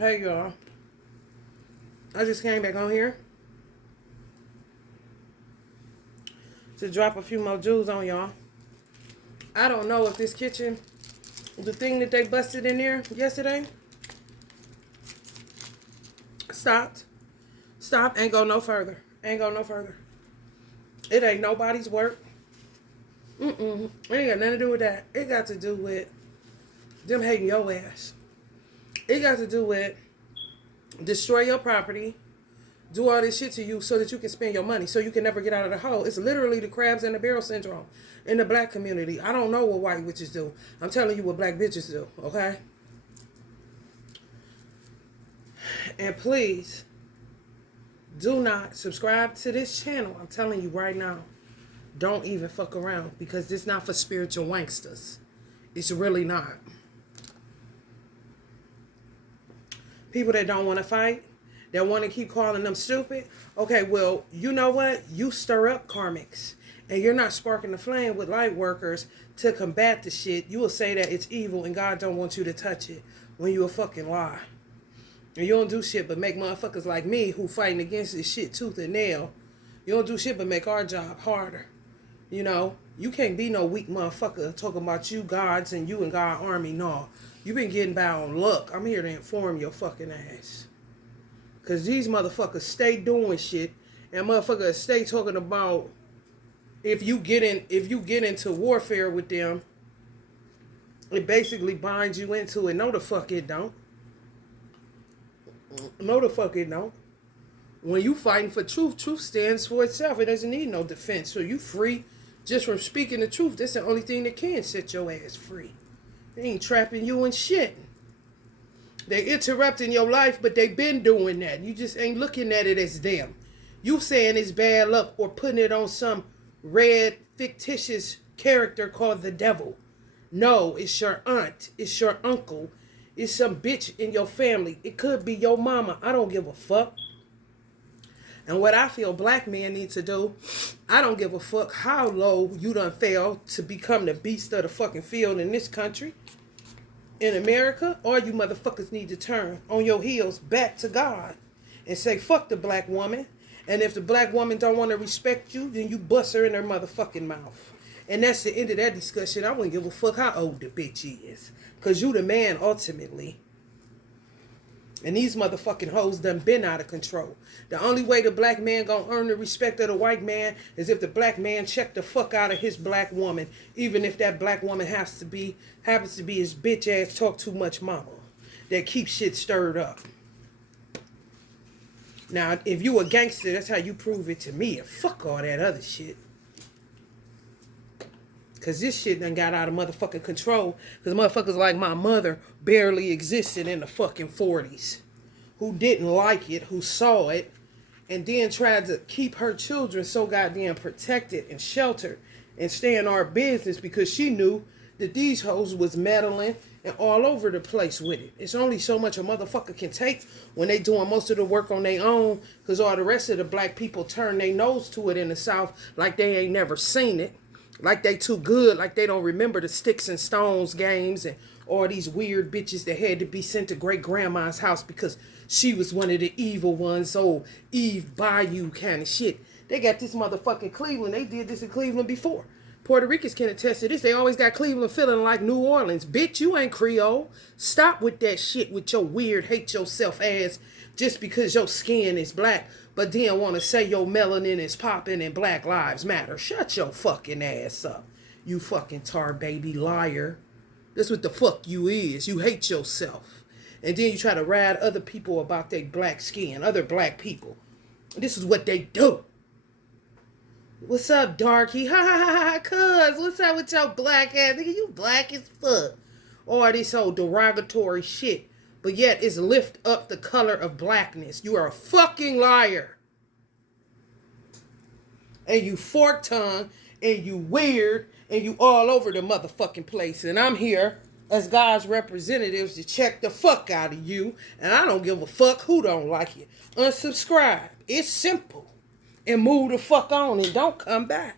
Hey y'all, I just came back on here to drop a few more jewels on y'all. I don't know if this kitchen, the thing that they busted in there yesterday, stopped. Ain't go no further. It ain't nobody's work. It ain't got nothing to do with that. It got to do with them hating your ass. It got to do with destroy your property, do all this shit to you so that you can spend your money, so you can never get out of the hole. It's literally the crabs in the barrel syndrome in the black community. I don't know what white witches do. I'm telling you what black bitches do, okay? And please, do not subscribe to this channel. I'm telling you right now. Don't even fuck around, because this not for spiritual wanksters. It's really not. People that don't want to fight, that want to keep calling them stupid. Okay, well, you know what? You stir up karmics, and you're not sparking the flame with light workers to combat the shit. You will say that it's evil and God don't want you to touch it when you a fucking lie. And you don't do shit but make motherfuckers like me who fighting against this shit tooth and nail. You don't do shit but make our job harder. You know, you can't be no weak motherfucker talking about you gods and you and God army. No, you been getting by on luck. I'm here to inform your fucking ass. Because these motherfuckers stay doing shit, and motherfuckers stay talking about if you get into warfare with them, it basically binds you into it. No, the fuck it don't. No, the fuck it don't. When you fighting for truth, truth stands for itself. It doesn't need no defense. So you free just from speaking the truth. That's the only thing that can set your ass free. They ain't trapping you in shit. They interrupting your life, but they been doing that. You just ain't looking at it as them. You saying it's bad luck or putting it on some red fictitious character called the devil. No, it's your aunt. It's your uncle. It's some bitch in your family. It could be your mama. I don't give a fuck. And what I feel black men need to do, I don't give a fuck how low you done fell to become the beast of the fucking field in this country, in America. All you motherfuckers need to turn on your heels back to God and say, fuck the black woman. And if the black woman don't want to respect you, then you bust her in her motherfucking mouth. And that's the end of that discussion. I wouldn't give a fuck how old the bitch is. Because you the man ultimately. And these motherfucking hoes done been out of control. The only way the black man gonna earn the respect of the white man is if the black man check the fuck out of his black woman, even if that black woman happens to be his bitch ass talk too much mama that keeps shit stirred up. Now, if you a gangster, that's how you prove it to me. And fuck all that other shit. Because this shit done got out of motherfucking control. Because motherfuckers like my mother barely existed in the fucking 40s. Who didn't like it, who saw it, and then tried to keep her children so goddamn protected and sheltered and stay in our business because she knew that these hoes was meddling and all over the place with it. It's only so much a motherfucker can take when they doing most of the work on their own, because all the rest of the black people turn their nose to it in the South like they ain't never seen it. Like they too good, like they don't remember the sticks and stones games and all these weird bitches that had to be sent to great grandma's house because she was one of the evil ones. Oh, Eve Bayou kind of shit. They got this motherfucking Cleveland. They did this in Cleveland before. Puerto Ricans can attest to this. They always got Cleveland feeling like New Orleans. Bitch, you ain't Creole. Stop with that shit with your weird hate yourself ass just because your skin is black, but then want to say your melanin is popping and Black Lives Matter. Shut your fucking ass up, you fucking tar baby liar. That's what the fuck you is. You hate yourself. And then you try to ride other people about their black skin, other black people. This is what they do. What's up, darky? Ha ha ha ha, cuz. What's up with your black ass? Nigga, you black as fuck. All this old derogatory shit. But yet it's lift up the color of blackness. You are a fucking liar. And you fork tongue, and you weird, and you all over the motherfucking place. And I'm here as God's representatives to check the fuck out of you. And I don't give a fuck who don't like it. Unsubscribe. It's simple. And move the fuck on and don't come back.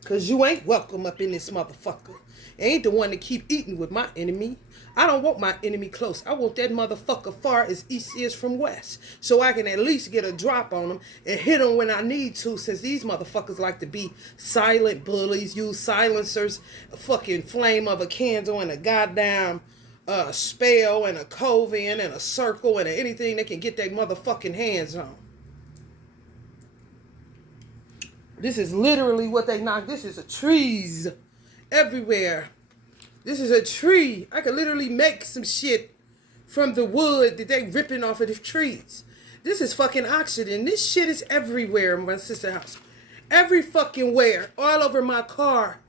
Because you ain't welcome up in this motherfucker. ain't the one to keep eating with my enemy. I don't want my enemy close. I want that motherfucker far as east is from west. So I can at least get a drop on them and hit them when I need to, since these motherfuckers like to be silent bullies, use silencers, a fucking flame of a candle and a goddamn spell and a coven and a circle and anything they can get their motherfucking hands on. This is literally what they knock. This is a trees everywhere. This is a tree. I could literally make some shit from the wood that they ripping off of the trees. This is fucking oxygen. This shit is everywhere in my sister's house. Every fucking where. All over my car.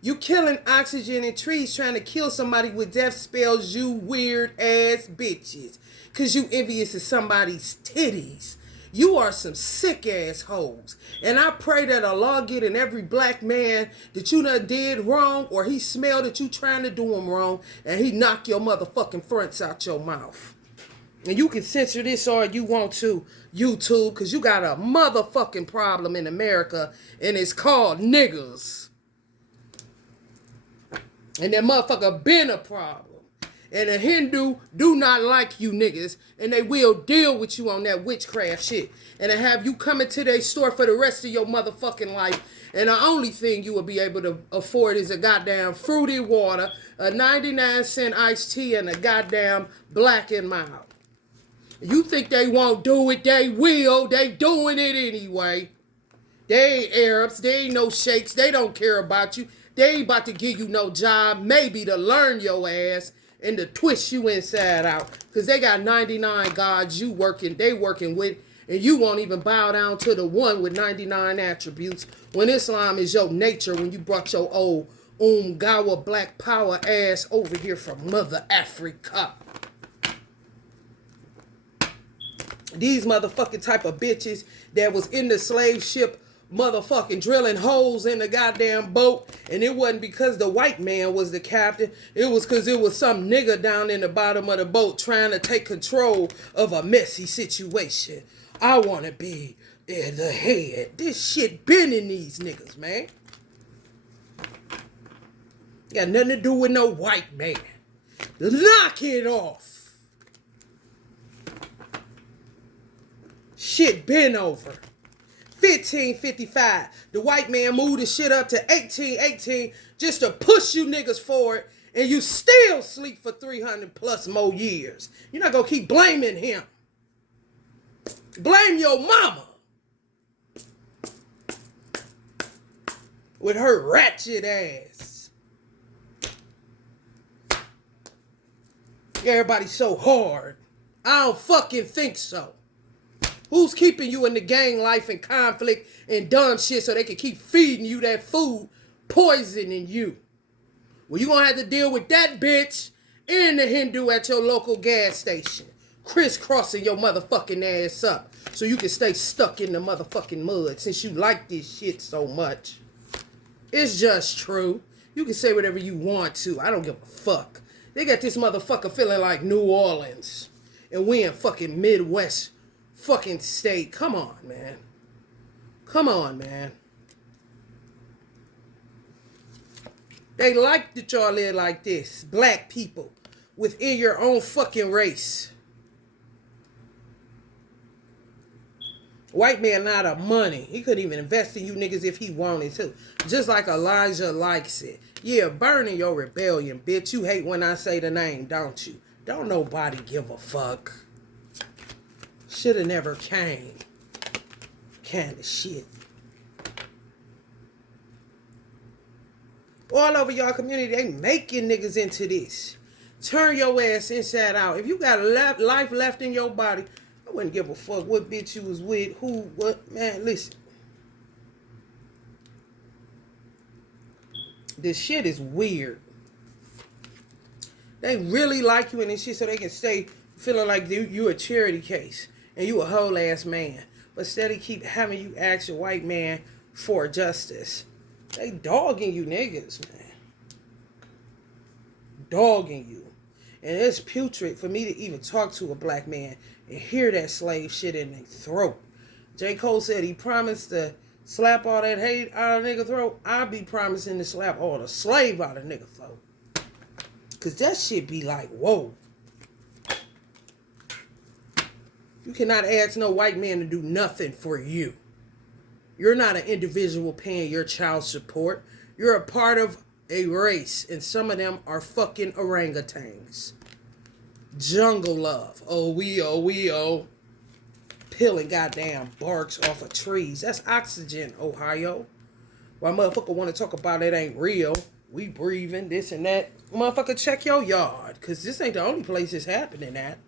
You killing oxygen and trees trying to kill somebody with death spells, you weird ass bitches. Cause you envious of somebody's titties. You are some sick ass hoes. And I pray that Allah get in every black man that you done did wrong, or he smell that you trying to do him wrong, and he knock your motherfucking fronts out your mouth. And you can censor this all you want to, YouTube, because you got a motherfucking problem in America, and it's called niggas. And that motherfucker been a problem. And the Hindu do not like you niggas. And they will deal with you on that witchcraft shit. And to have you come into their store for the rest of your motherfucking life. And the only thing you will be able to afford is a goddamn fruity water, a 99-cent iced tea, and a goddamn Black and Mild. You think they won't do it? They will. They doing it anyway. They ain't Arabs. They ain't no sheikhs. They don't care about you. They ain't about to give you no job, maybe to learn your ass and to twist you inside out. Because they got 99 gods they working with, and you won't even bow down to the one with 99 attributes. When Islam is your nature, when you brought your old Gawa black power ass over here from Mother Africa. These motherfucking type of bitches that was in the slave ship motherfucking drilling holes in the goddamn boat, and it wasn't because the white man was the captain. It was because it was some nigga down in the bottom of the boat trying to take control of a messy situation. I want to be at the head. This shit been in these niggas, man. Got nothing to do with no white man. Knock it off. Shit been over. 1555. The white man moved the shit up to 1818 just to push you niggas forward, and you still sleep for 300 plus more years. You're not gonna keep blaming him. Blame your mama with her ratchet ass. Everybody's so hard. I don't fucking think so. Who's keeping you in the gang life and conflict and dumb shit so they can keep feeding you that food, poisoning you? Well, you gonna have to deal with that bitch and the Hindu at your local gas station, crisscrossing your motherfucking ass up so you can stay stuck in the motherfucking mud since you like this shit so much. It's just true. You can say whatever you want to. I don't give a fuck. They got this motherfucker feeling like New Orleans, and we in fucking Midwest fucking state. Come on, man. Come on, man. They like that y'all live like this. Black people within your own fucking race. White man not of money. He couldn't even invest in you niggas if he wanted to. Just like Elijah likes it. Yeah, burn in your rebellion, bitch. You hate when I say the name, don't you? Don't nobody give a fuck. Shoulda never came. Kind of shit. All over y'all community, they making niggas into this. Turn your ass inside out. If you got life left in your body, I wouldn't give a fuck what bitch you was with, who, what. Man, listen. This shit is weird. They really like you in this shit so they can stay feeling like you a charity case. And you a whole ass man. But steady keep having you ask your white man for justice. They dogging you niggas, man. Dogging you. And it's putrid for me to even talk to a black man and hear that slave shit in their throat. J. Cole said he promised to slap all that hate out of nigga throat, I be promising to slap all the slave out of nigga throat. Cause that shit be like, whoa. You cannot ask no white man to do nothing for you. You're not an individual paying your child support. You're a part of a race, and some of them are fucking orangutans. Jungle love. Oh, we, peeling goddamn barks off of trees. That's oxygen, Ohio. Why motherfucker want to talk about it ain't real. We breathing, this and that. Motherfucker, check your yard, because this ain't the only place it's happening at.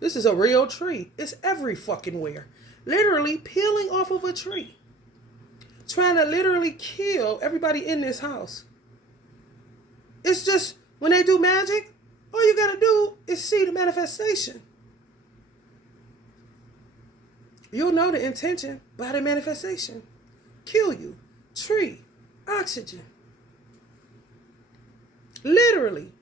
This is a real tree. It's every fucking where. Literally peeling off of a tree. Trying to literally kill everybody in this house. It's just, when they do magic, all you gotta do is see the manifestation. You'll know the intention by the manifestation. Kill you. Tree. Oxygen. Literally.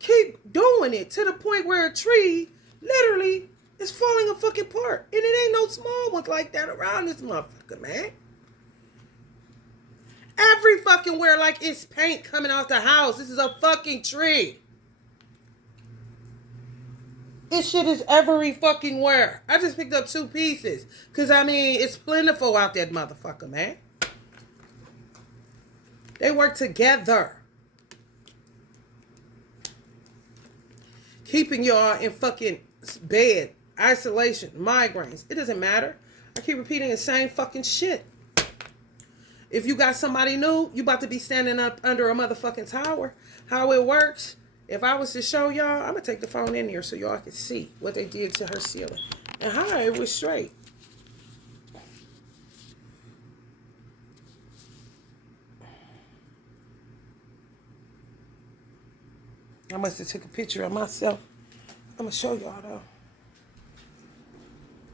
Keep doing it to the point where a tree literally is falling a fucking apart. And it ain't no small ones like that around this motherfucker, man. Every fucking where like it's paint coming off the house. This is a fucking tree. This shit is every fucking where. I just picked up 2 pieces. Because, I mean, it's plentiful out there, motherfucker, man. They work together. Keeping y'all in fucking bed. Isolation. Migraines. It doesn't matter. I keep repeating the same fucking shit. If you got somebody new, you about to be standing up under a motherfucking tower. How it works, if I was to show y'all, I'm going to take the phone in here so y'all can see what they did to her ceiling. And how it was straight. I must have took a picture of myself. I'm going to show y'all though.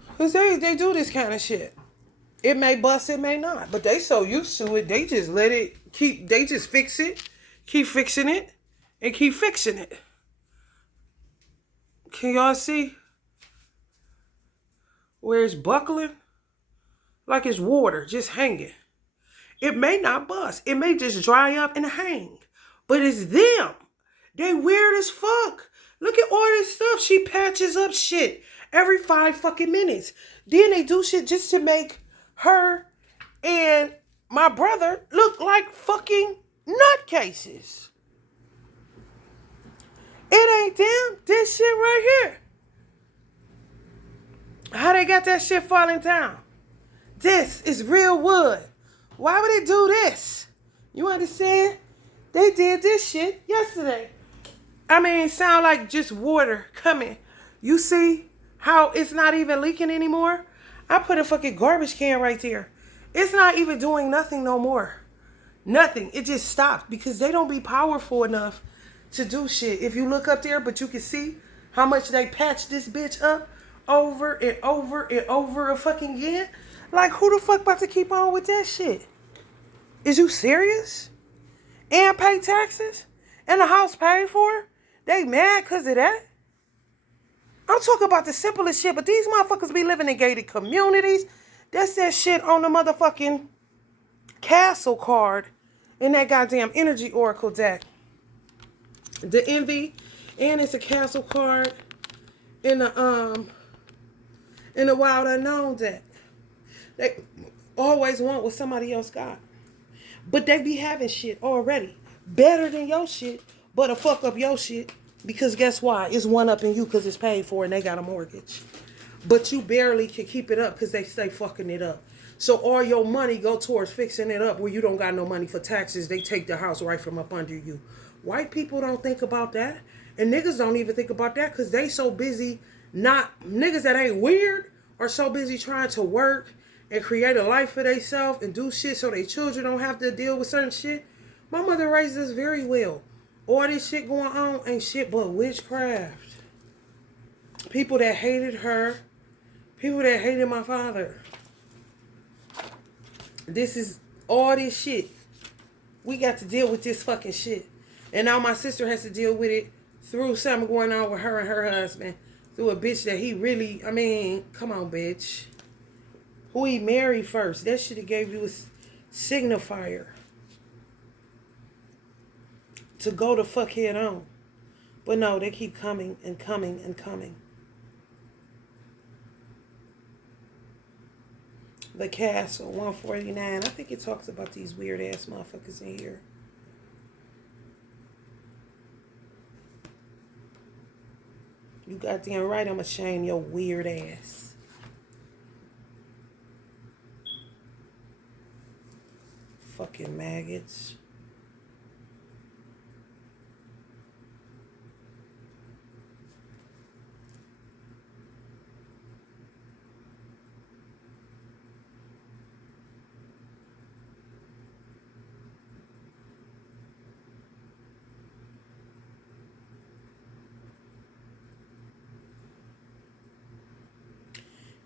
Because they do this kind of shit. It may bust, it may not. But they so used to it, they just let it keep, they just fix it, keep fixing it, and keep fixing it. Can y'all see where it's buckling? Like it's water just hanging. It may not bust. It may just dry up and hang. But it's them. They weird as fuck. Look at all this stuff. She patches up shit every 5 fucking minutes. Then they do shit just to make her and my brother look like fucking nutcases. It ain't them. This shit right here. How they got that shit falling down? This is real wood. Why would they do this? You understand? They did this shit yesterday. I mean, it sound like just water coming. You see how it's not even leaking anymore? I put a fucking garbage can right there. It's not even doing nothing no more. Nothing. It just stopped because they don't be powerful enough to do shit. If you look up there, but you can see how much they patched this bitch up over and over and over a fucking again. Like, who the fuck about to keep on with that shit? Is you serious? And pay taxes? And the house paid for? They mad because of that? I'm talking about the simplest shit, but these motherfuckers be living in gated communities. That's that shit on the motherfucking castle card in that goddamn energy oracle deck. The envy, and it's a castle card in the wild unknown deck. They always want what somebody else got. But they be having shit already. Better than your shit, but a fuck up your shit. Because guess why? It's one up in you because it's paid for and they got a mortgage. But you barely can keep it up because they stay fucking it up. So all your money go towards fixing it up where you don't got no money for taxes. They take the house right from up under you. White people don't think about that. And niggas don't even think about that because they so busy niggas that ain't weird are so busy trying to work and create a life for themselves and do shit so their children don't have to deal with certain shit. My mother raised us very well. All this shit going on ain't shit but witchcraft. People that hated her. People that hated my father. This is all this shit. We got to deal with this fucking shit. And now my sister has to deal with it through something going on with her and her husband. Through a bitch that he really, I mean, come on, bitch. Who he married first. That should have gave you a signifier to go the fuck head on. But no, they keep coming and coming and coming. The Castle, 149. I think it talks about these weird ass motherfuckers in here. You goddamn right, I'ma shame your weird ass. Fucking maggots.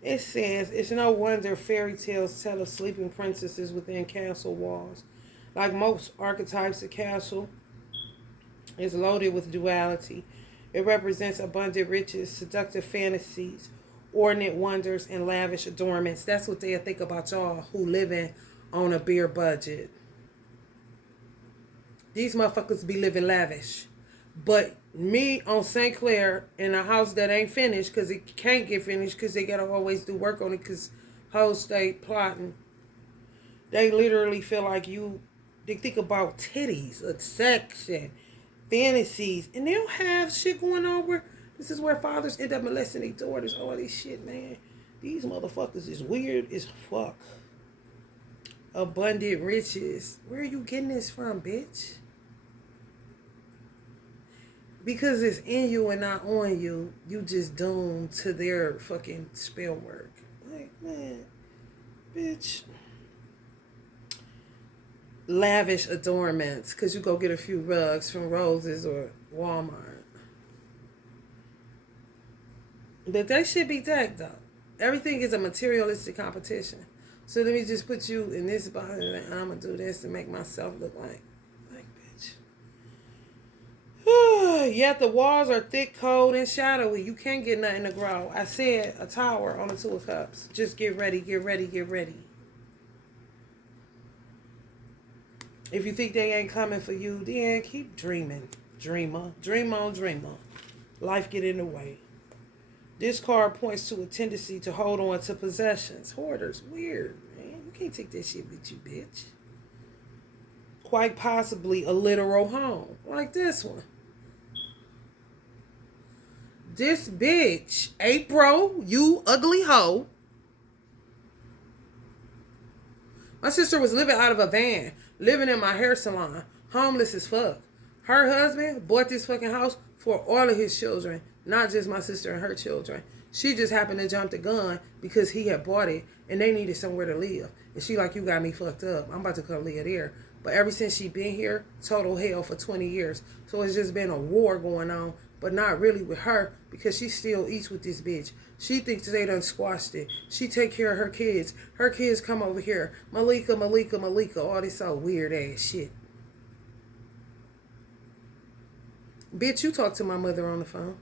It says, it's no wonder fairy tales tell of sleeping princesses within castle walls. Like most archetypes, a castle is loaded with duality. It represents abundant riches, seductive fantasies, ornate wonders, and lavish adornments. That's what they think about y'all who living on a beer budget. These motherfuckers be living lavish. But me on St. Clair in a house that ain't finished because it can't get finished because they got to always do work on it because hoes stay plotting. They literally feel like they think about titties, sex, and fantasies. And they don't have shit going on where this is where fathers end up molesting their daughters. All this shit, man. These motherfuckers is weird as fuck. Abundant riches. Where are you getting this from, bitch? Because it's in you and not on you, you just doomed to their fucking spell work. Like, man, bitch. Lavish adornments, because you go get a few rugs from Roses or Walmart. But that should be decked, though. Everything is a materialistic competition. So let me just put you in this box and I'm going to do this to make myself look like bitch. Yet the walls are thick, cold, and shadowy. You can't get nothing to grow. I said a tower on the Two of Cups. Just get ready, get ready, get ready. If you think they ain't coming for you, then keep dreaming. Dreamer. Dream on, dreamer. Life get in the way. This card points to a tendency to hold on to possessions. Hoarders. Weird, man. You can't take that shit with you, bitch. Quite possibly a literal home. Like this one. This bitch, April, you ugly hoe. My sister was living out of a van, living in my hair salon, homeless as fuck. Her husband bought this fucking house for all of his children, not just my sister and her children. She just happened to jump the gun because he had bought it and they needed somewhere to live. And she like, you got me fucked up. I'm about to come live there. But ever since she been here, total hell for 20 years. So it's just been a war going on, but not really with her because she still eats with this bitch. She thinks they done squashed it. She take care of her kids. Her kids come over here. Malika, Malika, Malika. All this all weird ass shit. Bitch, you talk to my mother on the phone.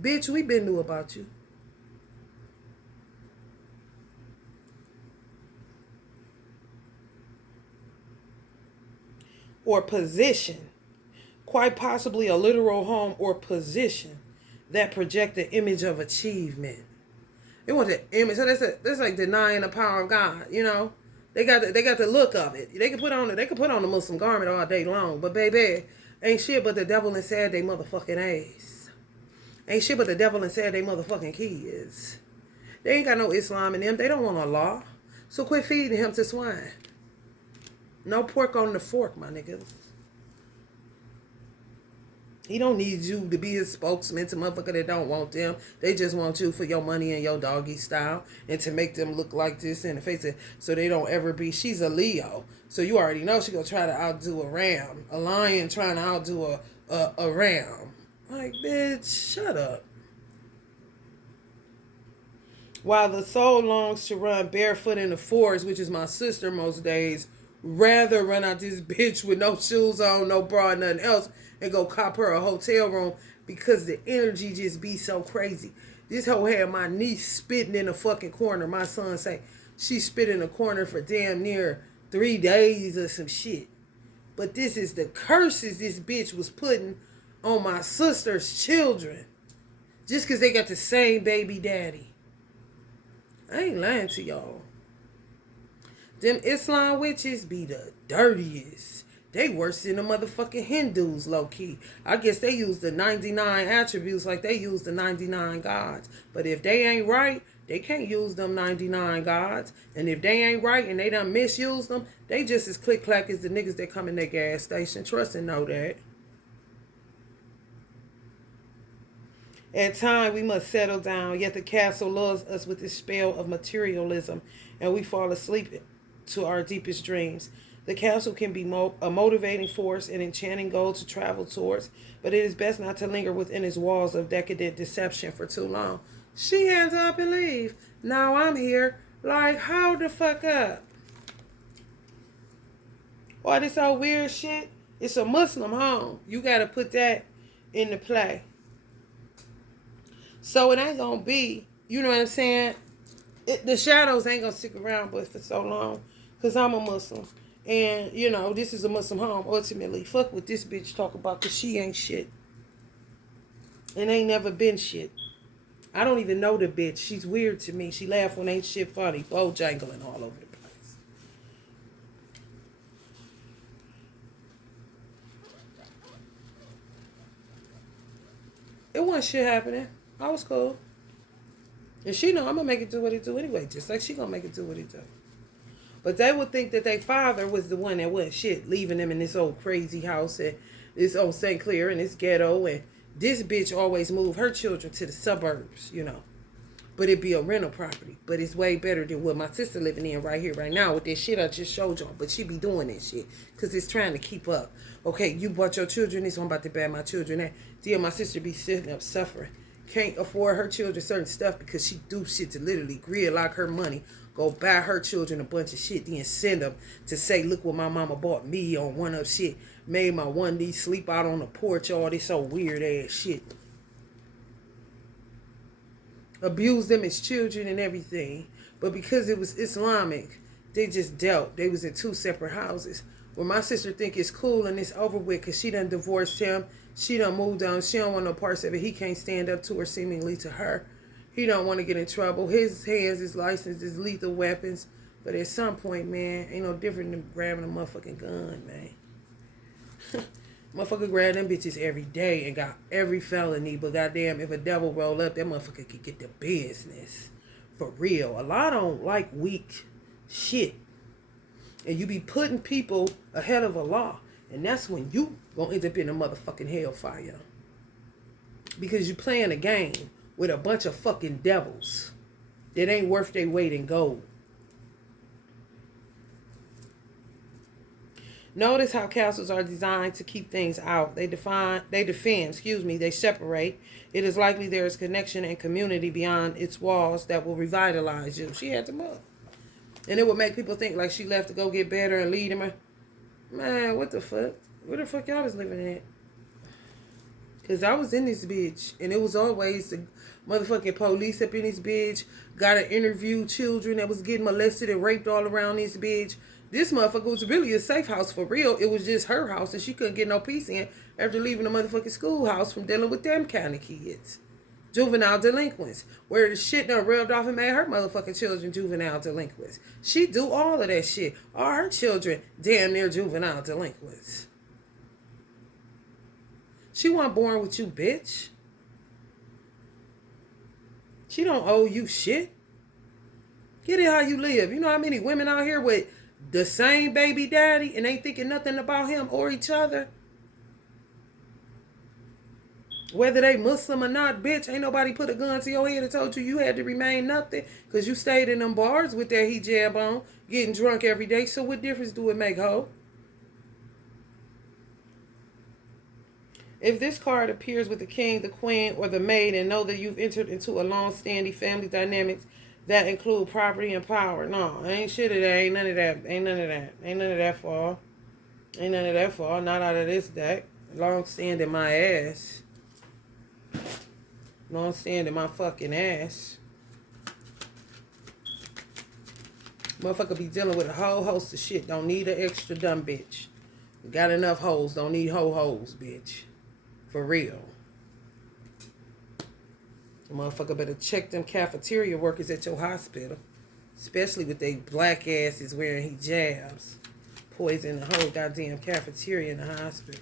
Bitch, we been knew about you. Or position. Quite possibly a literal home or position that project the image of achievement. They want the image. So that's like denying the power of God, you know? They got the look of it. They can put on the Muslim garment all day long, but baby, ain't shit but the devil inside they motherfucking ass. Ain't shit but the devil inside they motherfucking kids. They ain't got no Islam in them. They don't want a law. So quit feeding him to swine. No pork on the fork, my niggas. He don't need you to be his spokesman to motherfucker that don't want them. They just want you for your money and your doggy style and to make them look like this in the face of, so they don't ever be. She's a Leo. So you already know she gonna try to outdo a ram. A lion trying to outdo a ram. Like, bitch, shut up. While the soul longs to run barefoot in the forest, which is my sister most days, rather run out this bitch with no shoes on, no bra, nothing else, and go cop her a hotel room because the energy just be so crazy. This hoe had my niece spitting in the fucking corner. My son say she spit in the corner for damn near 3 days or some shit. But this is the curses this bitch was putting on my sister's children. Just because they got the same baby daddy. I ain't lying to y'all. Them Islam witches be the dirtiest. They worse than the motherfucking Hindus, low-key. I guess they use the 99 attributes like they use the 99 gods. But if they ain't right, they can't use them 99 gods. And if they ain't right and they done misuse them, they just as click-clack as the niggas that come in their gas station. Trust and know that. At times, we must settle down, yet the castle lulls us with its spell of materialism, and we fall asleep to our deepest dreams. The castle can be a motivating force and enchanting goal to travel towards, but it is best not to linger within its walls of decadent deception for too long. She hands up and leave. Now I'm here. Like, hold the fuck up. All this old weird shit, it's a Muslim home. You got to put that into play. So it ain't going to be, you know what I'm saying? The shadows ain't going to stick around but for so long. Because I'm a Muslim. And, you know, this is a Muslim home, ultimately. Fuck what this bitch talk about, because she ain't shit. And ain't never been shit. I don't even know the bitch. She's weird to me. She laugh when ain't shit funny. Bojangling all over the place. It wasn't shit happening. I was cool. And she know I'm going to make it do what it do anyway. Just like she going to make it do what it do. But they would think that their father was the one that was shit, leaving them in this old crazy house at this old St. Clair in this ghetto. And this bitch always moved her children to the suburbs, you know. But it'd be a rental property. But it's way better than what my sister living in right here, right now with this shit I just showed y'all. But she be doing this shit because it's trying to keep up. Okay, you bought your children this, I'm about to buy my children that. Dear, my sister be sitting up suffering. Can't afford her children certain stuff because she do shit to literally gridlock her money. Go buy her children a bunch of shit, then send them to say, look what my mama bought me on one up shit. Made my one D sleep out on the porch, all this so weird ass shit. Abused them as children and everything. But because it was Islamic, they just dealt. They was in 2 separate houses. Where my sister think it's cool and it's over with because she done divorced him. She done moved on. She don't want no parts of it. He can't stand up to her, seemingly to her. He don't want to get in trouble. His hands is licensed as lethal weapons. But at some point, man, ain't no different than grabbing a motherfucking gun, man. Motherfucker grab them bitches every day and got every felony. But goddamn, if a devil roll up, that motherfucker could get the business. For real. A lot don't like weak shit. And you be putting people ahead of a law. And that's when you gonna end up in a motherfucking hellfire. Because you playing a game with a bunch of fucking devils that ain't worth their weight in gold. Notice how castles are designed to keep things out. They defend, they separate. It is likely there is connection and community beyond its walls that will revitalize you. She had them up. And it would make people think like she left to go get better and lead them. Man, what the fuck? Where the fuck y'all was living at? Because I was in this bitch. And it was always the motherfucking police up in this bitch. Gotta interview children that was getting molested and raped all around this bitch. This motherfucker was really a safe house for real. It was just her house and she couldn't get no peace in after leaving the motherfucking schoolhouse from dealing with them kind of kids. Juvenile delinquents. Where the shit done rubbed off and made her motherfucking children juvenile delinquents. She do all of that shit. All her children damn near juvenile delinquents. She wasn't born with you, bitch. She don't owe you shit. Get it how you live. You know how many women out here with the same baby daddy and ain't thinking nothing about him or each other? Whether they Muslim or not, bitch, ain't nobody put a gun to your head and told you you had to remain nothing because you stayed in them bars with that hijab on, getting drunk every day. So what difference do it make, ho? If this card appears with the king, the queen, or the maid, and know that you've entered into a long-standing family dynamics that include property and power. No, ain't shit of that. Ain't none of that. Ain't none of that. Ain't none of that fall. Ain't none of that fall. Not out of this deck. Long-standing my ass. No, I'm standing my fucking ass. Motherfucker be dealing with a whole host of shit. Don't need an extra dumb bitch. Got enough hoes. Don't need hoes, bitch. For real. The motherfucker better check them cafeteria workers at your hospital. Especially with they black asses wearing hijabs. Poison the whole goddamn cafeteria in the hospital.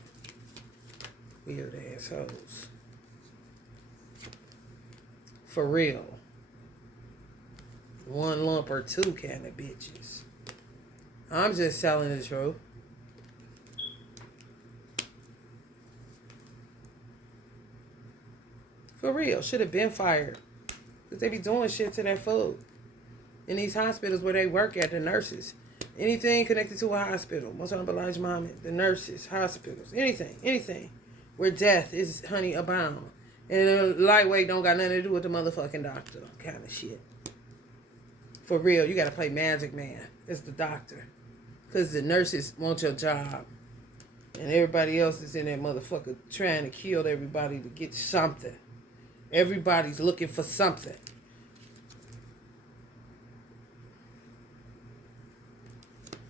Weird assholes. For real. One lump or two kind of bitches. I'm just telling the truth. For real. Should have been fired. Because they be doing shit to that food. In these hospitals where they work at, the nurses. Anything connected to a hospital. Most of them large mama, the nurses, hospitals. Anything. Where death is, honey, abound. And the lightweight don't got nothing to do with the motherfucking doctor. Kind of shit. For real, you gotta play Magic Man as the doctor. Because the nurses want your job. And everybody else is in that motherfucker trying to kill everybody to get something. Everybody's looking for something.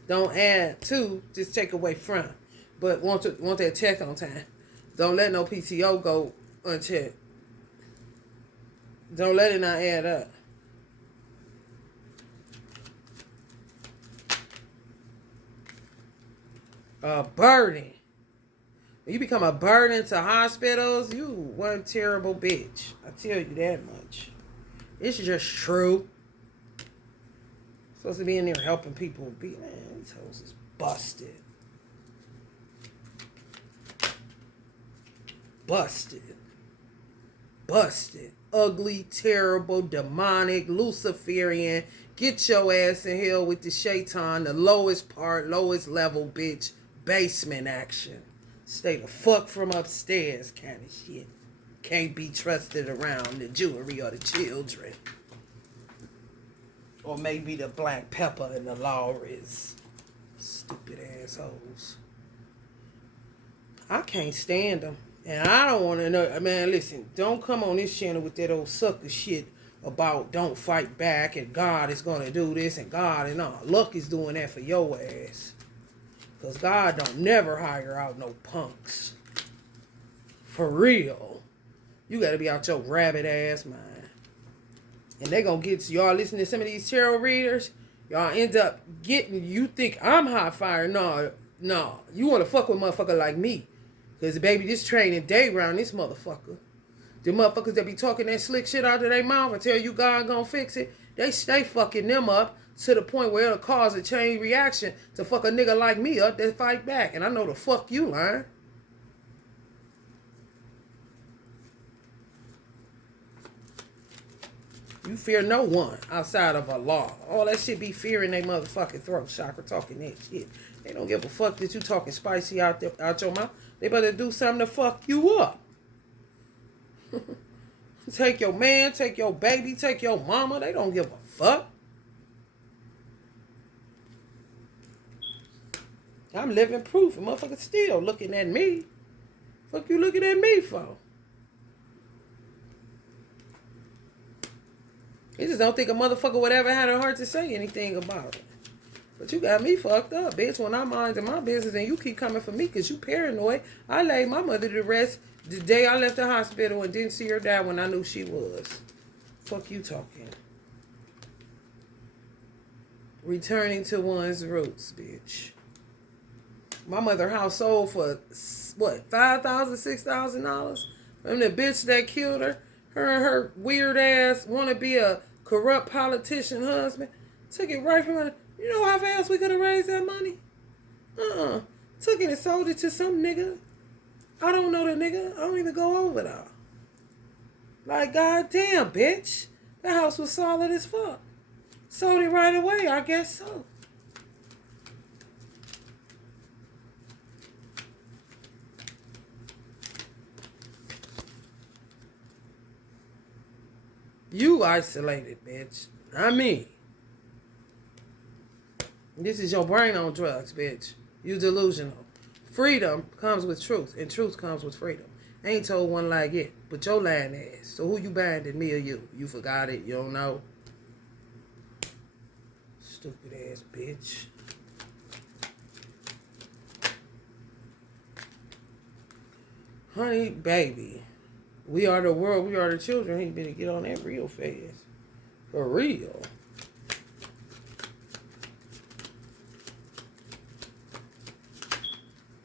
Don't add to, just take away from. But want that check on time. Don't let no PTO go unchecked. Don't let it not add up. A burden. When you become a burden to hospitals, you one terrible bitch. I tell you that much. It's just true. Supposed to be in there helping people. Man, these hoes is busted. Busted. Ugly, terrible, demonic, Luciferian. Get your ass in hell with the shaitan, the lowest part, lowest level, bitch. Basement action. Stay the fuck from upstairs kind of shit. Can't be trusted around the jewelry or the children. Or maybe the black pepper and the Lawrence. Stupid assholes. I can't stand them. And I don't want to know. Man, listen. Don't come on this channel with that old sucker shit about don't fight back and God is going to do this and God and all. Luck is doing that for your ass. Because God don't never hire out no punks. For real. You got to be out your rabbit ass mind. And they going to get y'all listening to some of these tarot readers. Y'all end up getting, you think I'm hot fire. No. You want to fuck with a motherfucker like me. Because, baby, this training day round this motherfucker. The motherfuckers that be talking that slick shit out of their mouth and tell you God gonna fix it, they stay fucking them up to the point where it'll cause a chain reaction to fuck a nigga like me up that fight back. And I know the fuck you lying. You fear no one outside of Allah. All that shit be fearing they motherfucking throat chakra talking that shit. They don't give a fuck that you talking spicy out your mouth. They better do something to fuck you up. Take your man, take your baby, take your mama. They don't give a fuck. I'm living proof. And motherfuckers still looking at me. Fuck you looking at me for? You just don't think a motherfucker would ever have the heart to say anything about it. But you got me fucked up, bitch. When I'm minding my business and you keep coming for me because you paranoid. I laid my mother to rest the day I left the hospital and didn't see her die when I knew she was. Fuck you talking. Returning to one's roots, bitch. My mother house sold for, what, $5,000, $6,000? And the bitch that killed her, her and her weird ass want to be a corrupt politician husband, took it right from her. You know how fast we could have raised that money? Took it and sold it to some nigga. I don't know the nigga. I don't even go over there. Like, goddamn, bitch. That house was solid as fuck. Sold it right away, I guess so. You isolated, bitch. I mean. This is your brain on drugs, bitch. You delusional. Freedom comes with truth, and truth comes with freedom. I ain't told one like it, but your lying ass. So who you binding, me or you? You forgot it, you don't know. Stupid ass bitch. Honey, baby. We are the world, we are the children. He better get on that real fast. For real.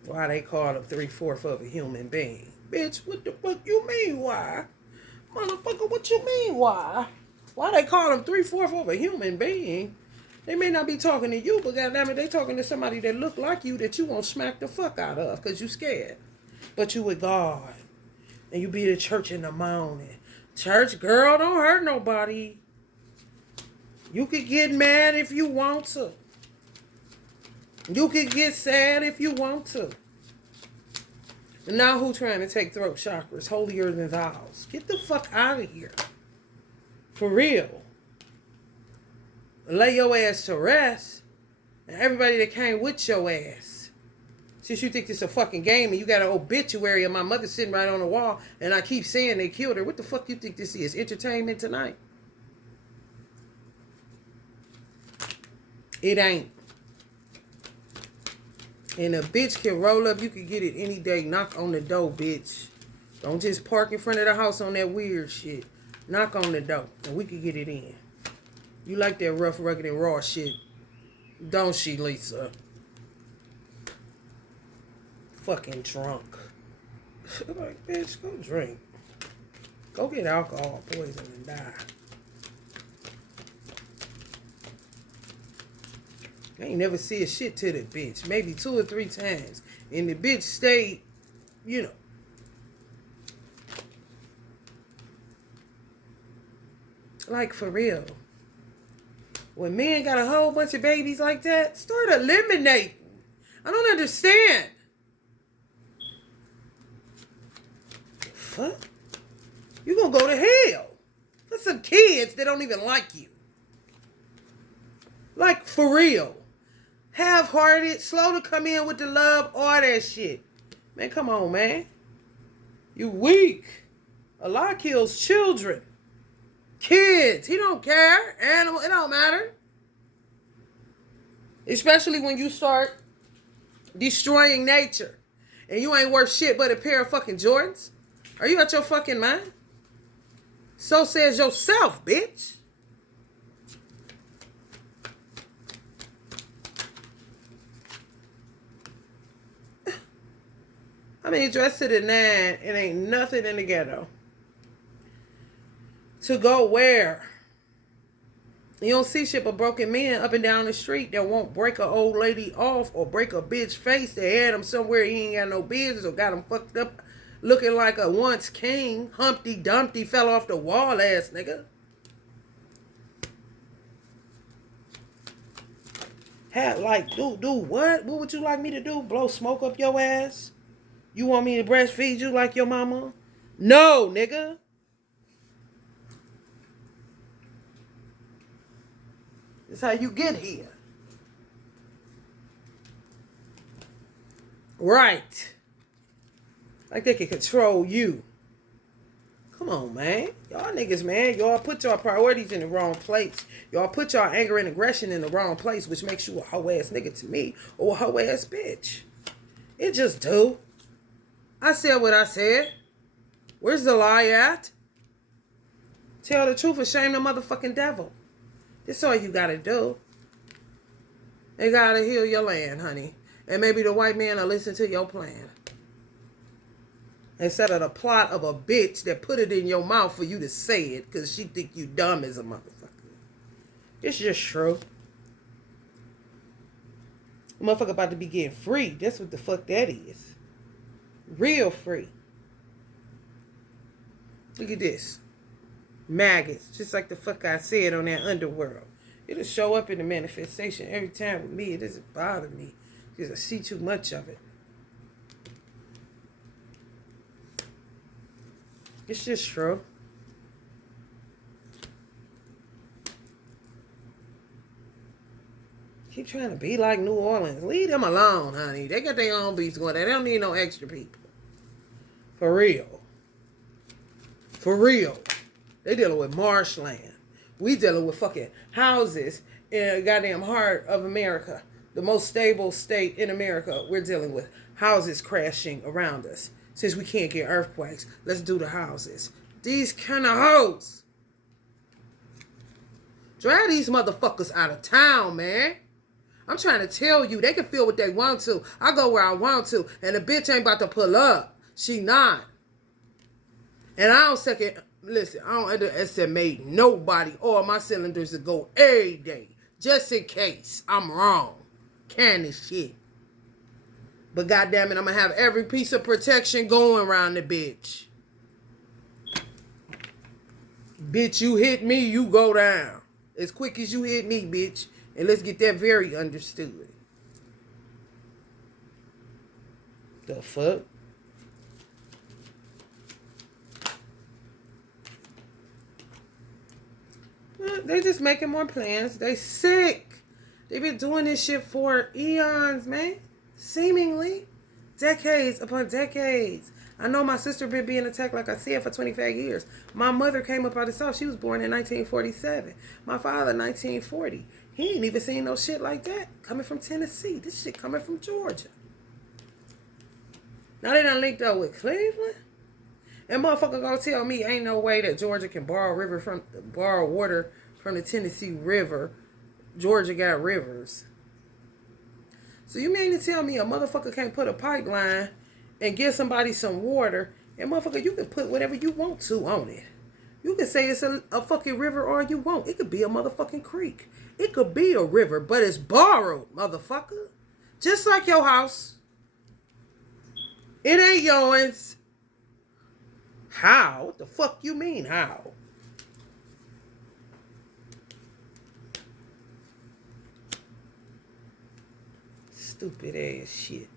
Why they call him 3/4 of a human being? Bitch, what the fuck you mean why? Motherfucker, what you mean why? Why they call him 3/4 of a human being? They may not be talking to you, but goddammit, they talking to somebody that look like you that you won't smack the fuck out of because you scared. But you with God. And you be to church in the morning. Church, girl, don't hurt nobody. You could get mad if you want to. You could get sad if you want to. And now who trying to take throat chakras holier than thou's? Get the fuck out of here. For real. Lay your ass to rest. And everybody that came with your ass. Since you think this a fucking game and you got an obituary of my mother sitting right on the wall and I keep saying they killed her. What the fuck you think this is? Entertainment tonight? It ain't. And a bitch can roll up. You can get it any day. Knock on the door, bitch. Don't just park in front of the house on that weird shit. Knock on the door. And we can get it in. You like that rough, rugged, and raw shit. Don't she, Lisa? Fucking drunk. Like, bitch, go drink. Go get alcohol poison and die. I ain't never see a shit to the bitch. Maybe 2 or 3 times. And the bitch stayed, you know. Like, for real. When men got a whole bunch of babies like that, start eliminating. I don't understand. Fuck? You gonna go to hell for some kids that don't even like you. Like, for real. Half-hearted, slow to come in with the love, all that shit. Man, come on, man. You weak. Allah kills children. Kids. He don't care. Animal, it don't matter. Especially when you start destroying nature. And you ain't worth shit but a pair of fucking Jordans. Are you out your fucking mind? So says yourself, bitch. I mean, dressed to the 9, it ain't nothing in the ghetto. To go where? You don't see shit but broken men up and down the street that won't break an old lady off or break a bitch face. They had him somewhere he ain't got no business or got him fucked up looking like a once king. Humpty Dumpty fell off the wall ass nigga. Had like, do what? What would you like me to do? Blow smoke up your ass? You want me to breastfeed you like your mama? No, nigga. That's how you get here. Right. Like they can control you. Come on, man. Y'all niggas, man. Y'all put your priorities in the wrong place. Y'all put your anger and aggression in the wrong place, which makes you a hoe-ass nigga to me or a hoe-ass bitch. It just do. I said what I said. Where's the lie at? Tell the truth and shame the motherfucking devil. That's all you gotta do. They gotta heal your land, honey. And maybe the white man will listen to your plan. Instead of the plot of a bitch that put it in your mouth for you to say it because she think you dumb as a motherfucker. It's just true. The motherfucker about to be getting free. That's what the fuck that is. Real free. Look at this. Maggots. Just like the fuck I said on that underworld. It'll show up in the manifestation every time with me. It doesn't bother me. Because I see too much of it. It's just true. Keep trying to be like New Orleans. Leave them alone, honey. They got their own beats going. They don't need no extra people. For real. For real. They dealing with marshland. We dealing with fucking houses in the goddamn heart of America. The most stable state in America. We're dealing with houses crashing around us. Since we can't get earthquakes, let's do the houses. These kind of hoes. Drag these motherfuckers out of town, man. I'm trying to tell you, they can feel what they want to. I go where I want to, and the bitch ain't about to pull up. She not. And I don't underestimate nobody. All my cylinders to go every day. Just in case I'm wrong. Kind of shit. But goddamn it, I'm gonna have every piece of protection going around the bitch. Bitch, you hit me, you go down. As quick as you hit me, bitch. And let's get that very understood. The fuck? They just making more plans. They sick. They been doing this shit for eons, man. Seemingly. Decades upon decades. I know my sister been being attacked, like I said, for 25 years. My mother came up out of the South. She was born in 1947. My father, 1940. He ain't even seen no shit like that coming from Tennessee. This shit coming from Georgia. Now they done linked up with Cleveland. And motherfucker gonna tell me ain't no way that Georgia can borrow water from the Tennessee River. Georgia got rivers. So you mean to tell me a motherfucker can't put a pipeline and give somebody some water, and motherfucker, you can put whatever you want to on it. You can say it's a fucking river all you want. It could be a motherfucking creek. It could be a river, but it's borrowed, motherfucker. Just like your house. It ain't yours. How? What the fuck you mean, how? Stupid ass shit.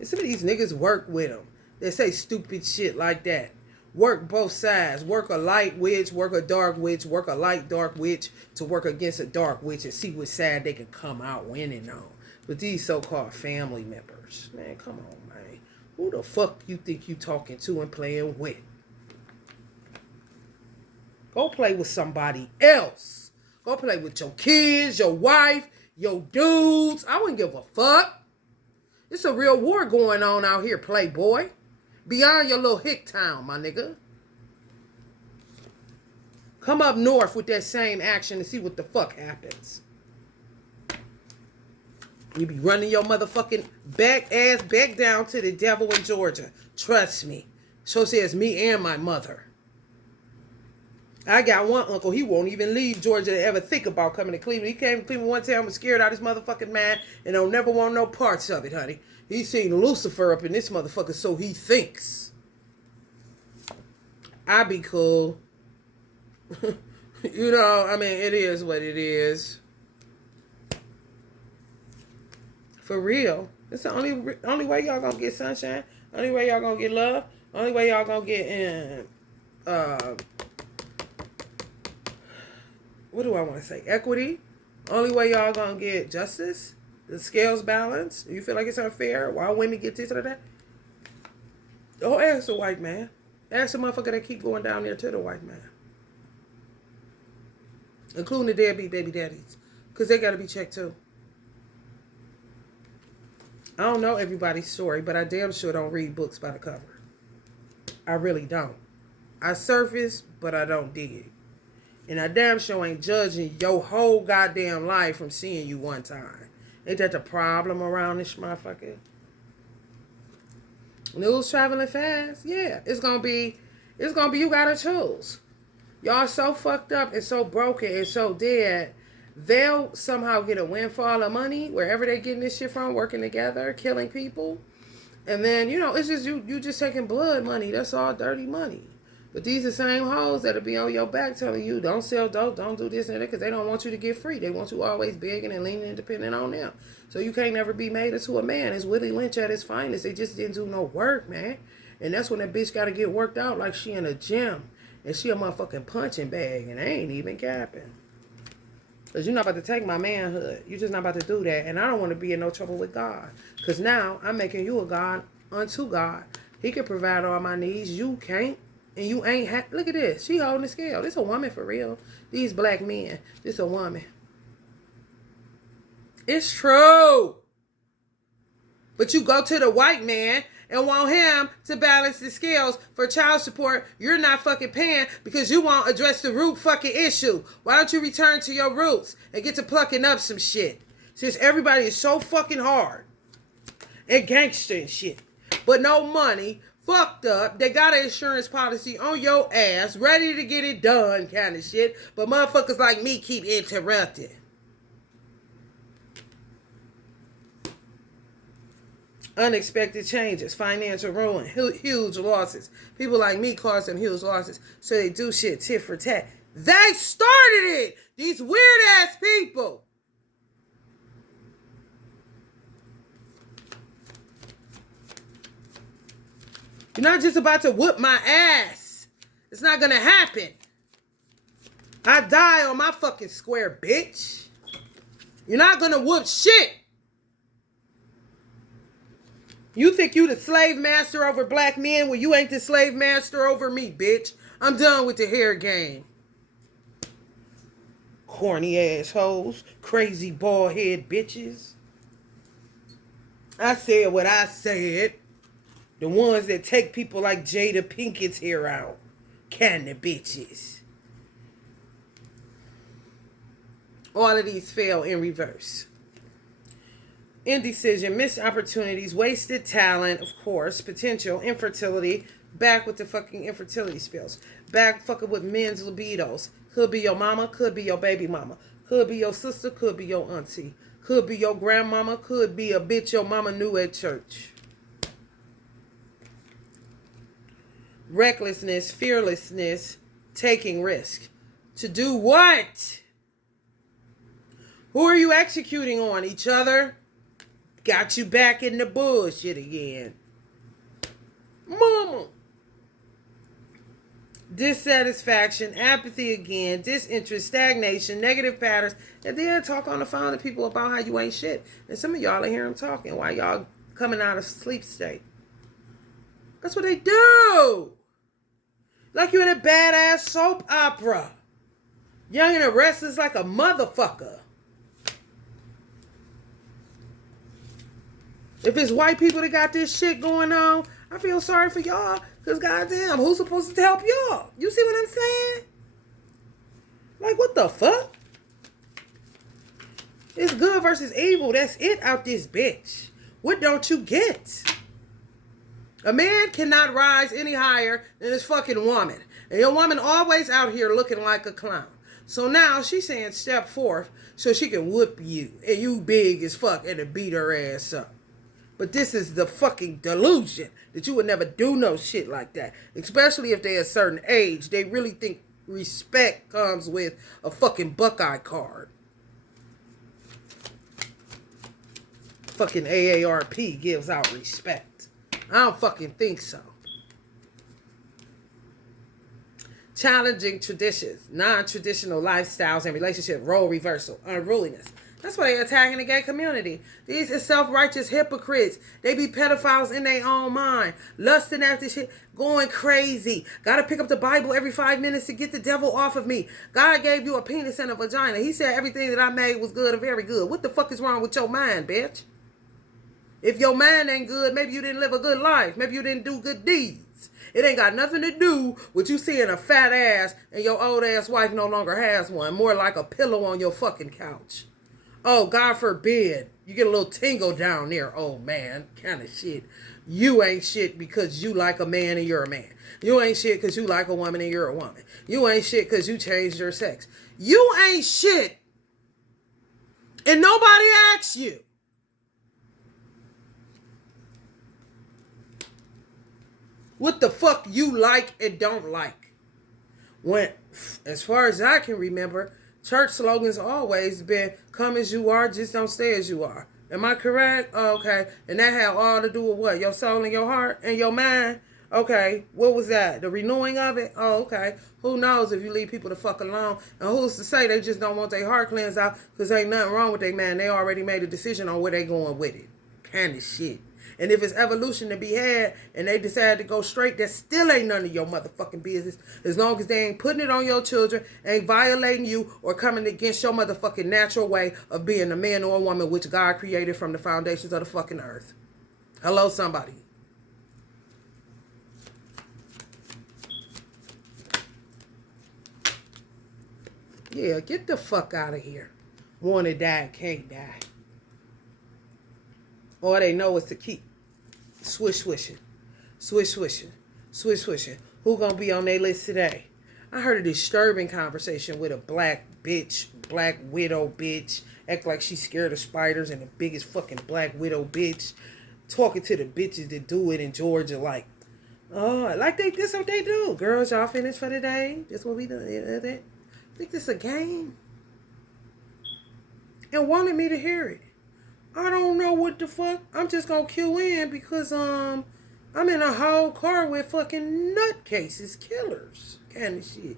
And some of these niggas work with them. They say stupid shit like that. Work both sides. Work a light witch, work a dark witch, work a light dark witch to work against a dark witch and see which side they can come out winning on. But these so-called family members, man, come on, man. Who the fuck you think you talking to and playing with? Go play with somebody else. Go play with your kids, your wife, your dudes. I wouldn't give a fuck. It's a real war going on out here, playboy. Beyond your little hick town, my nigga. Come up north with that same action and see what the fuck happens. You be running your motherfucking back down to the devil in Georgia. Trust me. So says me and my mother. I got one uncle, he won't even leave Georgia to ever think about coming to Cleveland. He came to Cleveland one time, was scared out of his motherfucking mind, and don't never want no parts of it, honey. He seen Lucifer up in this motherfucker, so he thinks. I be cool. You know, I mean, it is what it is. For real. It's the only way y'all gonna get sunshine. Only way y'all gonna get love. Only way y'all gonna get in, what do I want to say? Equity. Only way y'all gonna get justice. The scales balance. You feel like it's unfair? Why women get this or that? Don't ask the white man. Ask the motherfucker that keep going down there to the white man. Including the deadbeat baby daddies. Because they got to be checked too. I don't know everybody's story, but I damn sure don't read books by the cover. I really don't. I surface, but I don't dig. And I damn sure ain't judging your whole goddamn life from seeing you one time. Ain't that the problem around this motherfucker? News traveling fast? Yeah. It's gonna be you gotta choose. Y'all so fucked up and so broken and so dead, they'll somehow get a windfall of money wherever they getting this shit from, working together, killing people. And then, you know, it's just you just taking blood money. That's all dirty money. But these are the same hoes that'll be on your back telling you, don't sell dope, don't do this and that, because they don't want you to get free. They want you always begging and leaning and depending on them. So you can't never be made into a man. It's Willie Lynch at his finest. They just didn't do no work, man. And that's when that bitch got to get worked out like she in a gym. And she a motherfucking punching bag. And I ain't even capping. Because you're not about to take my manhood. You're just not about to do that. And I don't want to be in no trouble with God. Because now I'm making you a God unto God. He can provide all my needs. You can't. And you ain't look at this. She holding the scale. This a woman for real. These black men. This a woman. It's true. But you go to the white man and want him to balance the scales for child support you're not fucking paying because you won't address the root fucking issue. Why don't you return to your roots and get to plucking up some shit? Since everybody is so fucking hard and gangster and shit, but no money, fucked up, they got an insurance policy on your ass, ready to get it done kind of shit, but motherfuckers like me keep interrupting. Unexpected changes, financial ruin, huge losses. People like me cause them huge losses, so they do shit tit for tat. They started it! These weird ass people! You're not just about to whoop my ass. It's not gonna happen. I die on my fucking square, bitch. You're not gonna whoop shit. You think you the slave master over black men? Well, you ain't the slave master over me, bitch. I'm done with the hair game. Corny assholes. Crazy bald head bitches. I said what I said. The ones that take people like Jada Pinkett's hair out. Kind of bitches. All of these fail in reverse. Indecision, missed opportunities, wasted talent, of course, potential, infertility, back with the fucking infertility spills, back fucking with men's libidos. Could be your mama, could be your baby mama, could be your sister, could be your auntie, could be your grandmama, could be a bitch your mama knew at church. Recklessness, fearlessness, taking risk. To do what? Who are you executing on? Each other? Got you back in the bullshit again. Mama. Dissatisfaction, apathy again, disinterest, stagnation, negative patterns, and then talk on the phone to people about how you ain't shit. And some of y'all are hearing them talking while y'all coming out of sleep state. That's what they do. Like you in a badass soap opera. Young and the Restless like a motherfucker. If it's white people that got this shit going on, I feel sorry for y'all. Because goddamn, who's supposed to help y'all? You see what I'm saying? Like, what the fuck? It's good versus evil. That's it out this bitch. What don't you get? A man cannot rise any higher than his fucking woman. And your woman always out here looking like a clown. So now she's saying step forth so she can whoop you. And you big as fuck and to beat her ass up. But this is the fucking delusion that you would never do no shit like that. Especially if they're a certain age. They really think respect comes with a fucking Buckeye card. Fucking AARP gives out respect. I don't fucking think so. Challenging traditions, non-traditional lifestyles and relationship role reversal, unruliness. That's why they're attacking the gay community. These are self-righteous hypocrites. They be pedophiles in their own mind. Lusting after shit. Going crazy. Gotta pick up the Bible every 5 minutes to get the devil off of me. God gave you a penis and a vagina. He said everything that I made was good and very good. What the fuck is wrong with your mind, bitch? If your mind ain't good, maybe you didn't live a good life. Maybe you didn't do good deeds. It ain't got nothing to do with you seeing a fat ass and your old ass wife no longer has one. More like a pillow on your fucking couch. Oh, God forbid, you get a little tingle down there, old man, kind of shit. You ain't shit because you like a man and you're a man. You ain't shit because you like a woman and you're a woman. You ain't shit because you changed your sex. You ain't shit. And nobody asks you. What the fuck you like and don't like. When, as far as I can remember, church slogans always been, come as you are, just don't stay as you are. Am I correct? Oh, okay. And that had all to do with what? Your soul and your heart and your mind? Okay. What was that? The renewing of it? Oh, okay. Who knows if you leave people the fuck alone? And who's to say they just don't want their heart cleansed out because ain't nothing wrong with their man. They already made a decision on where they going with it. Kind of shit. And if it's evolution to be had and they decide to go straight, that still ain't none of your motherfucking business. As long as they ain't putting it on your children, ain't violating you, or coming against your motherfucking natural way of being a man or a woman which God created from the foundations of the fucking earth. Hello, somebody. Yeah, get the fuck out of here. Wanna die, can't die. All they know is to keep swishing. Who gonna be on their list today? I heard a disturbing conversation with a black bitch, black widow bitch, act like she's scared of spiders, and the biggest fucking black widow bitch, talking to the bitches that do it in Georgia like, oh, like this what they do. Girls, y'all finished for the day? This what we do. I think this a game. And wanted me to hear it. I don't know what the fuck. I'm just gonna cue in because I'm in a whole car with fucking nutcases, killers, kind of shit.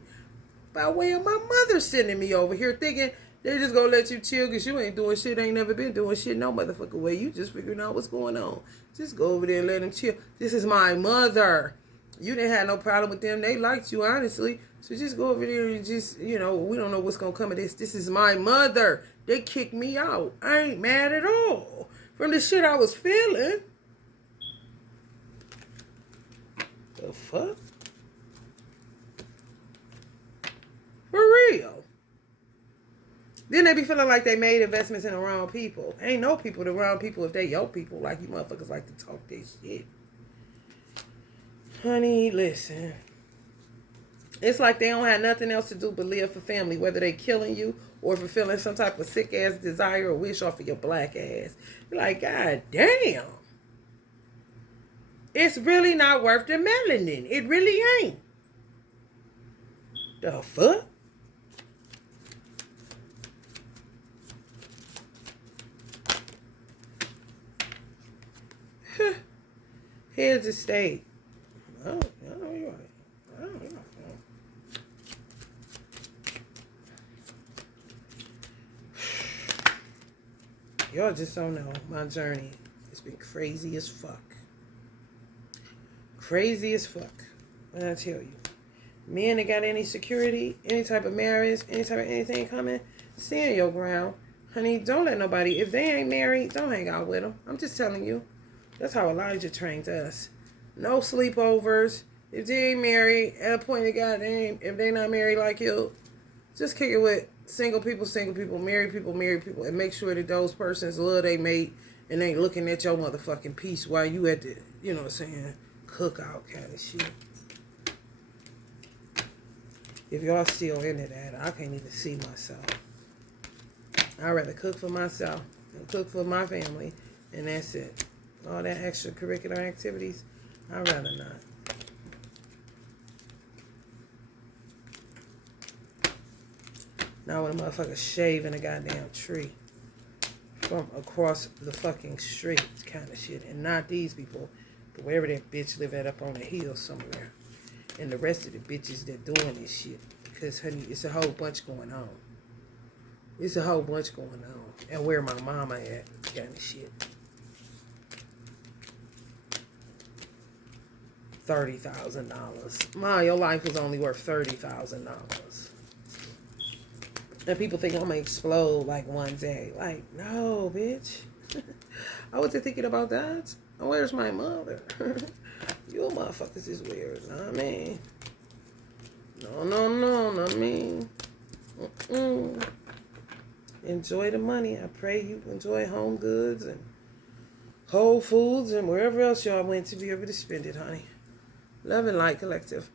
By way of my mother sending me over here thinking they just gonna let you chill because you ain't doing shit, ain't never been doing shit no motherfucking way. You just figuring out what's going on. Just go over there and let them chill. This is my mother. You didn't have no problem with them. They liked you, honestly. So just go over there and just, we don't know what's going to come of this. This is my mother. They kicked me out. I ain't mad at all. From the shit I was feeling. The fuck? For real. Then they be feeling like they made investments in the wrong people. Ain't no people the wrong people if they your people. Like you motherfuckers like to talk this shit. Honey, listen. It's like they don't have nothing else to do but live for family, whether they killing you or fulfilling some type of sick ass desire or wish off of your black ass. You're like, God damn. It's really not worth the melanin. It really ain't. The fuck? Here's the state. Oh, you're right. Oh, you're right. Y'all just don't know. My journey has been crazy as fuck. Crazy as fuck. When I tell you. Men that got any security, any type of marriage, any type of anything coming, stand your ground. Honey, don't let nobody, if they ain't married, don't hang out with them. I'm just telling you. That's how Elijah trained us. No sleepovers. If they ain't married, at a point of God, if they not married like you, just kick it with single people, married people, and make sure that those persons love they mate and ain't looking at your motherfucking piece while you at the, you know what I'm saying, cookout kind of shit. If y'all still into that, I can't even see myself. I'd rather cook for myself and cook for my family, and that's it. All that extracurricular activities, I'd rather not. Now when a motherfucker shaving a goddamn tree from across the fucking street kind of shit. And not these people, but wherever that bitch live at up on the hill somewhere. And the rest of the bitches that doing this shit. Because, honey, it's a whole bunch going on. It's a whole bunch going on. And where my mama at kind of shit. $30,000. Ma, your life was only worth $30,000. And people think I'm gonna explode like one day. Like, no, bitch. I wasn't thinking about that. Where's my mother? You motherfuckers is weird. Not me. No, not me. Enjoy the money. I pray you enjoy Home Goods and Whole Foods and wherever else y'all went to be able to spend it, honey. Love and light collective.